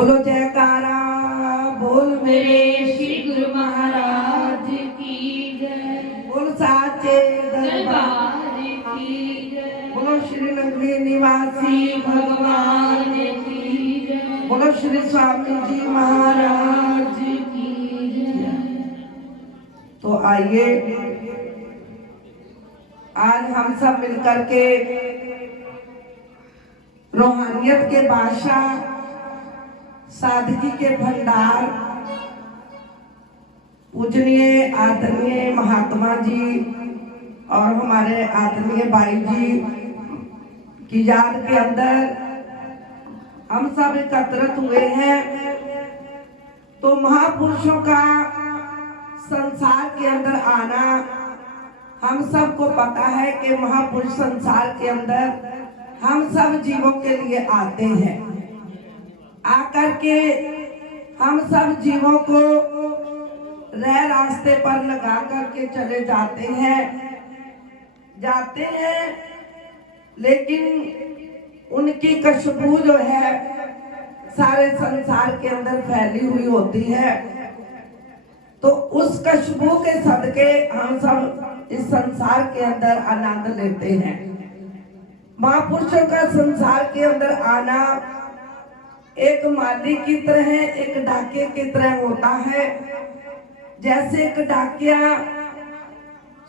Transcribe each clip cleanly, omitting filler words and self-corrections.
बोलो जयकारा बोल मेरे श्री गुरु महाराज की जय। बोल साचे दरबार की जय। बोलो श्री नगरी निवासी भगवान की जय। बोलो श्री स्वामी जी महाराज की जय। तो आइए आज हम सब मिलकर के रूहानियत के बादशाह, सादगी के भंडार, पूजनीय आदरणीय महात्मा जी और हमारे आदरणीय बाई जी की याद के अंदर हम सब एकत्रित हुए हैं। तो महापुरुषों का संसार के अंदर आना, हम सबको पता है कि महापुरुष संसार के अंदर हम सब जीवों के लिए आते हैं। आकर के हम सब जीवों को रह रास्ते पर लगा करके चले जाते हैं, लेकिन उनकी खुशबू जो है सारे संसार के अंदर फैली हुई होती है। तो उस खुशबू के सदके हम सब इस संसार के अंदर आनंद लेते हैं। महापुरुषों का संसार के अंदर आना एक माली की तरह, एक डाके की तरह होता है। जैसे एक डाकिया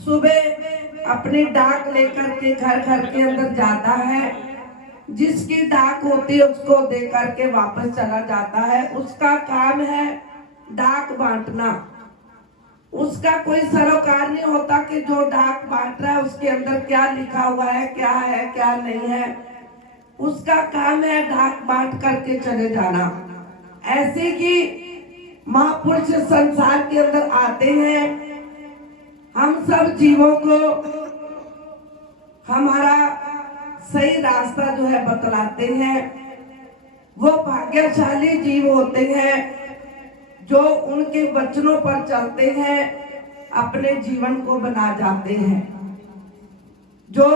सुबह अपनी डाक लेकर के घर घर के अंदर जाता है, जिसकी डाक होती है उसको दे करके वापस चला जाता है। उसका काम है डाक बांटना। उसका कोई सरोकार नहीं होता कि जो डाक बांट रहा है उसके अंदर क्या लिखा हुआ है, क्या नहीं है। उसका काम है डाक बांट करके चले जाना। ऐसे कि महापुरुष संसार के अंदर आते हैं, हम सब जीवों को हमारा सही रास्ता जो है बतलाते हैं। वो भाग्यशाली जीव होते हैं जो उनके वचनों पर चलते हैं, अपने जीवन को बना जाते हैं। जो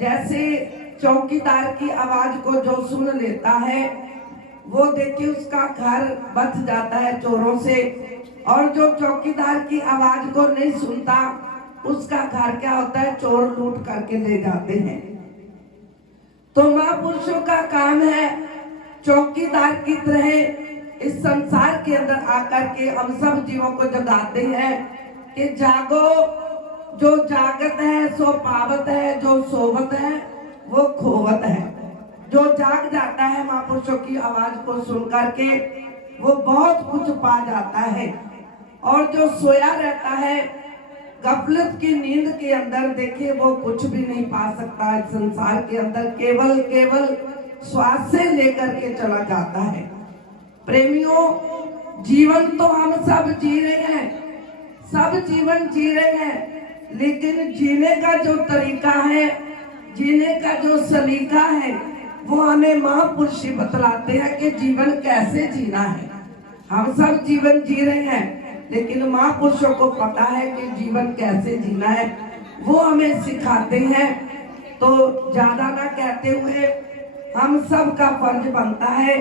जैसे चौकीदार की आवाज को जो सुन लेता है, वो देखिए उसका घर बच जाता है चोरों से, और जो चौकीदार की आवाज को नहीं सुनता उसका घर क्या होता है, चोर लूट करके ले जाते हैं। तो महापुरुषों का काम है चौकीदार की तरह इस संसार के अंदर आकर के हम सब जीवों को जगाते हैं कि जागो, जो जागत है सो पावत है, जो सोवत है वो खोवत है। जो जाग जाता है महापुरुषों की आवाज को सुन करके वो बहुत कुछ पा जाता है, और जो सोया रहता है गफलत की नींद के अंदर, देखिए वो कुछ भी नहीं पा सकता। इस संसार के अंदर केवल श्वास से लेकर के चला जाता है। प्रेमियों, जीवन तो हम सब जी रहे हैं, सब जीवन जी रहे हैं, लेकिन जीने का जो तरीका है, जीने का जो सलीका है, वो हमें महापुरुष बतलाते हैं कि जीवन कैसे जीना है। हम सब जीवन जी रहे हैं, लेकिन महापुरुषों को पता है कि जीवन कैसे जीना है, वो हमें सिखाते हैं। तो ज्यादा ना कहते हुए हम सब का फर्ज बनता है,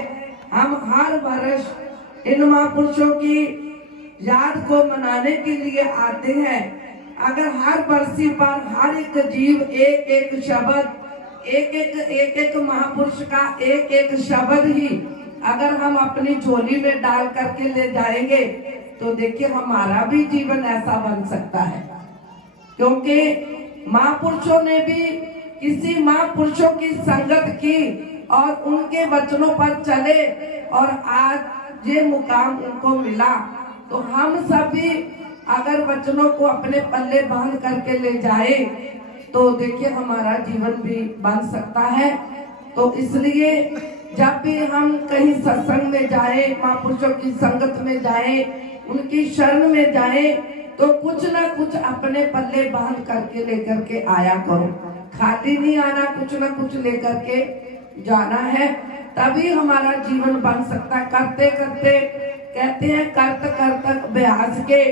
हम हर वर्ष इन महापुरुषों की याद को मनाने के लिए आते हैं। अगर हर बरसी पर हर एक जीव एक शब्द, एक महापुरुष का एक शब्द ही अगर हम अपनी झोली में डाल करके ले जाएंगे, तो देखिए हमारा भी जीवन ऐसा बन सकता है। क्योंकि महापुरुषों ने भी किसी महापुरुषों की संगत की और उनके वचनों पर चले, और आज ये मुकाम उनको मिला। तो हम सभी अगर वचनों को अपने पल्ले बांध करके ले जाए, तो देखिए हमारा जीवन भी बन सकता है। तो इसलिए जब भी हम कहीं सत्संग में जाए, महापुरुषों की संगत में जाए, उनकी शरण में जाए, तो कुछ ना कुछ अपने पल्ले बांध करके लेकर के आया करो। खाली नहीं आना, कुछ ना कुछ लेकर के जाना है, तभी हमारा जीवन बन सकता है। करते करते कहते हैं करत अभ्यास के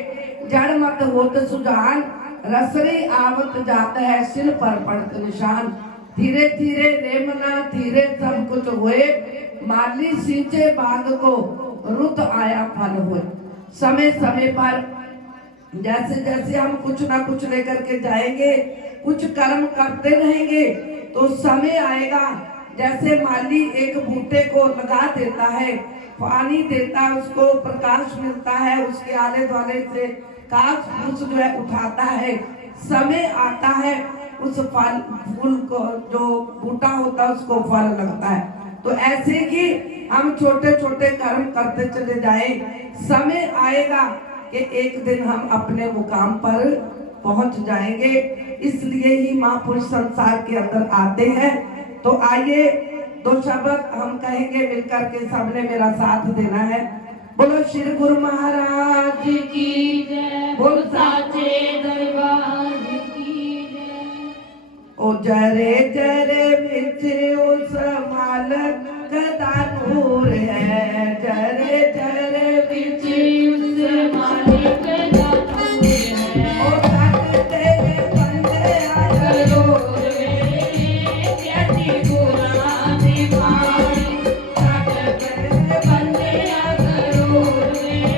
जड़ मत होत सुजान, रसरी आवत जाता है सिल पर पड़त निशान। धीरे धीरे रेमना धीरे सब कुछ हुए, माली सींचे बाग को रुत आया फल हो। समय समय पर जैसे जैसे हम कुछ ना कुछ लेकर के जाएंगे, कुछ कर्म करते रहेंगे, तो समय आएगा जैसे माली एक बूटे को लगा देता है, पानी देता है, उसको प्रकाश मिलता है, उसके आले द्वाले से घास फूस जो है उठाता है, समय आता है उस फल फूल को जो बूटा होता है उसको फल लगता है। तो ऐसे ही हम छोटे छोटे कर्म करते चले जाएं, समय आएगा कि एक दिन हम अपने मुकाम पर पहुंच जाएंगे। इसलिए ही महापुरुष संसार के अंदर आते हैं। तो आइए दो शब्द हम कहेंगे मिलकर के, सबने मेरा साथ देना है। बोलो श्री गुरु महाराज की जय, बोल साचे दरबार की जय। ओ जरे जरे बिच उस मालक का नूर है, जरे जरे बिच उस मालिक का नूर है। ओ तक तेरे बंदे आयो कैसी गुरां दीवानी, तक तेरे बंदे आगरूर में,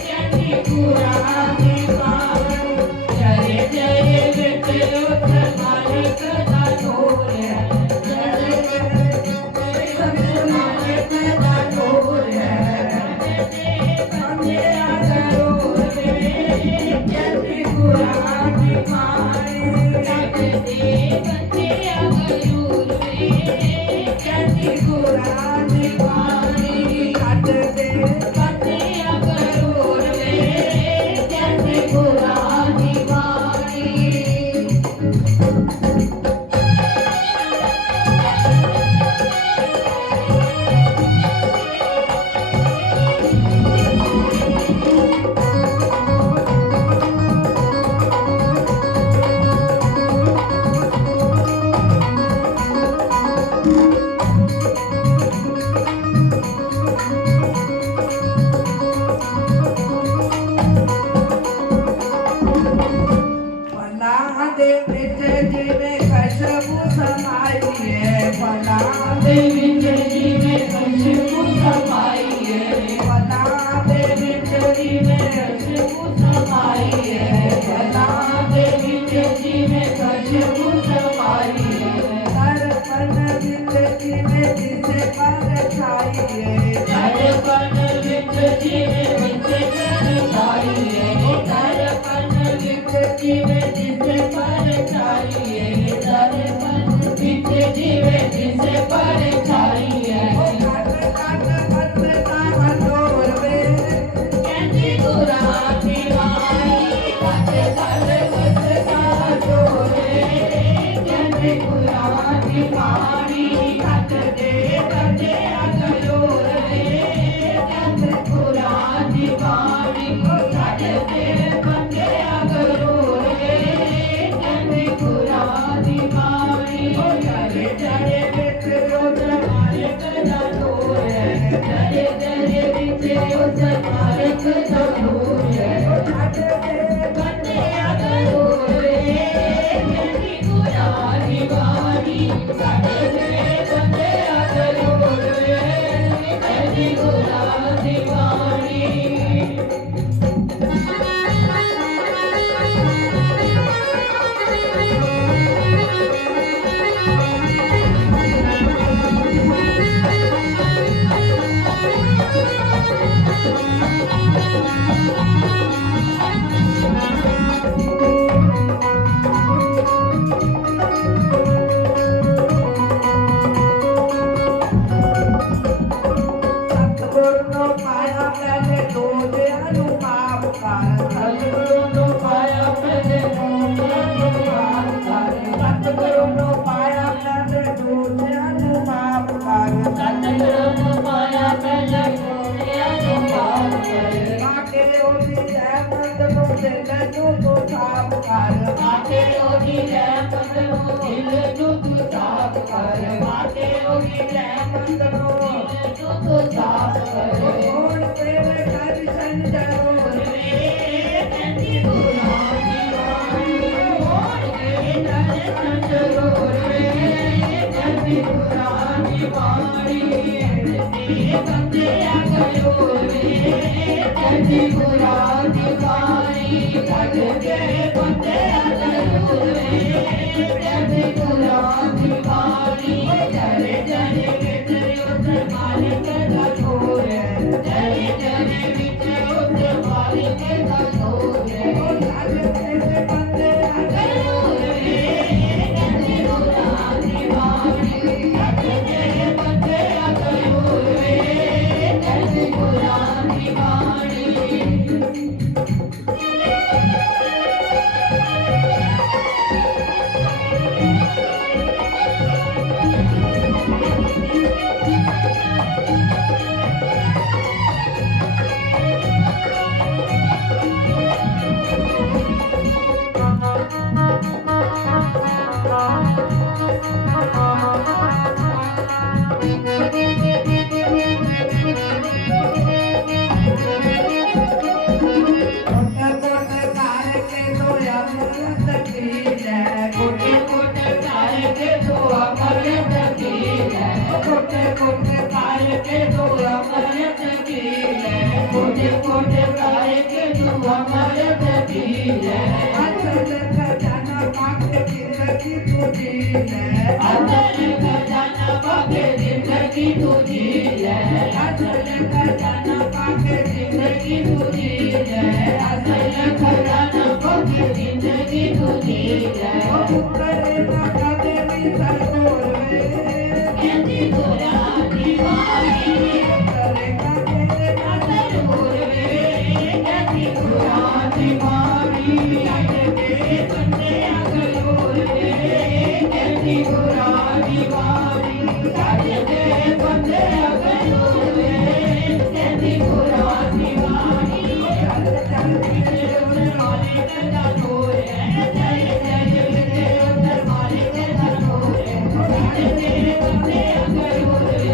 कैसी गुरां दीवानी। जरे जरे बिच उस मालिक का नूर है, जरे जरे बिच उस मालिक का नूर है। बंदे आगरूर में, कैसी गुरां दीवानी, तक तेरे बंदे आगरूर में, कैसी गुरां दीवानी। तक तेरे बंदे आगरूर में, कैसी गुरां दीवानी। फलां दे विच जिवें खुशबू समाई है, फलां दे दे विच जिवें खुशबू समाई है, फलां दे विच जिवें खुशबू समाई है, फलां दे विच जिवें खुशबू समाई है। दर्पण विच जिवें जिसे पर छाई है, दर्पण विच जिवें जिसे पर छाई है, दर्पण विच जिवें जिसे पर छाई है, दर्पण विच जिवें जिसे पर छाई है। कट कट बरसता हंडोर में, कैसी गुरां दीवानी, कट कट बरसता डोरे, कैसी गुरां दीवानी। कट दे बंदे आगरूर में, कैसी गुरां दीवानी। कट दे बंदे आगरूर में, कैसी गुरां दीवानी। जरे जरे बिच उस मालिक का नूर है, जरे जरे बिच उस मालिक का नूर है। कट दे बंदे आगरूर में, कैसी गुरां दीवानी। कट दे बंदे आगरूर में, कैसी गुरां दीवानी। सतगुर नो पाया पहले दो दयालु माफ कर, सतगुरु नो पाया पहले दो माफ कर, सतगुरु नो पाया पहले दो दयालु माफ कर, सतगुरु नो पाया पहले दो माफ कर। आके ओदी रहमत नो दिल नु तो साफ कर, आके ओदी रहमत नो दिल नु तू साफ कर, आके ओदी रहमत नो दिल नु तू साफ कर। होण तेरे दर्शन जरूर वे कैसी गुरां दीवानी, होण तेरे दर्शन जरूर वे, कैसी गुरां दीवानी। बंदे आगयो रे जल्दी बुरा दीवानी लग गए बंदे आगयो रे जल्दी बुरा दीवानी चले चले बिच उतर मालिक का छोर चले चले बिच उतर मालिक का छोर बंदे आगयो रे जल्दी बुरा दीवानी लग गए बंदे आगयो रे जल्दी बुरा दीवानी कोटे कोटे कार के दो अमर तकीर कोटे कोटे कार के दो अमर तकीर कोटे कोटे कार के दो अमर तकीर असल खजाना पाके जिंदगी तुझी है असल खजाना पाके जिंदगी तुझी है असल खजाना पाके जिंदगी तुझी है असल खजाना पाके जिंदगी तुझी है करे ना कदे भी सरकोर में कहती गोरा दीवानी करे कदे ना सरकोर में कहती गोरा दीवानी लग गए बंदे आगयो रे कहती गोरा दीवानी लग गए बंदे आगयो रे कहती गोरा दीवानी चल चल बिच उतर मालिक का छोर चल चल बिच उतर मालिक का छोर लग गए बंदे आगयो रे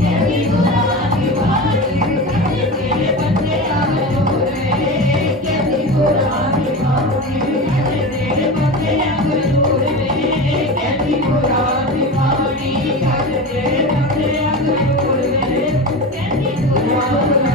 कहती गोरा दीवानी लग गए बंदे आगयो रे कहती गोरा दीवानी लग गए बंदे आगयो रे कहती गोरा दीवानी लग गए बंदे आगयो रे कहती गोरा